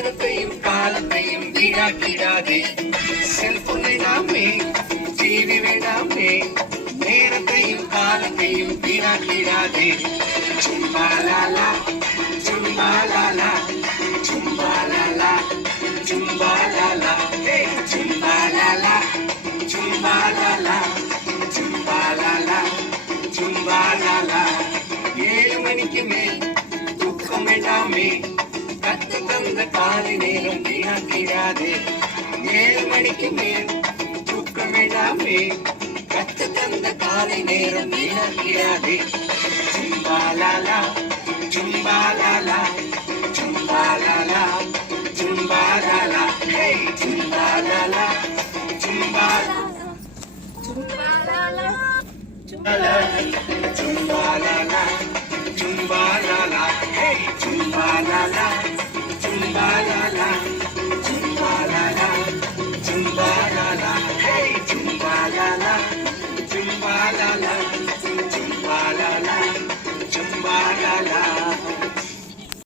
நேரத்தையும் காலத்தையும் வீணாக்கிடாதே. செல்போன் வேண்டாமே, டிவி வேண்டாமே, நேரத்தையும் காலத்தையும் வீணாக்கிடாதே. சும்பாலாலா சும்பாலாலா சும்பாலாலா சும்பாலாலா சும்பாலாலா சும்பாலாலா சும்பாலாலா சும்பாலாலா. 7 மணிக்கு மேல் தூக்கம் வேண்டாமே, கத்து தந்த காலை நேரம் வீணாக்கிடாதே. 7 மணிக்கு மேல் தூக்கம் வேண்டாமே, கத்து தந்த காலை நேரம் வீணாக்கிடாதே. சும்பாலாலா சும்பாலாலா சும்பாலாலா சும்பாலாலா சும்பாலாலா சும்பாலாலா சும்பாலாலா சும்பாலாலா சும்பாலாலா சும்பாலாலா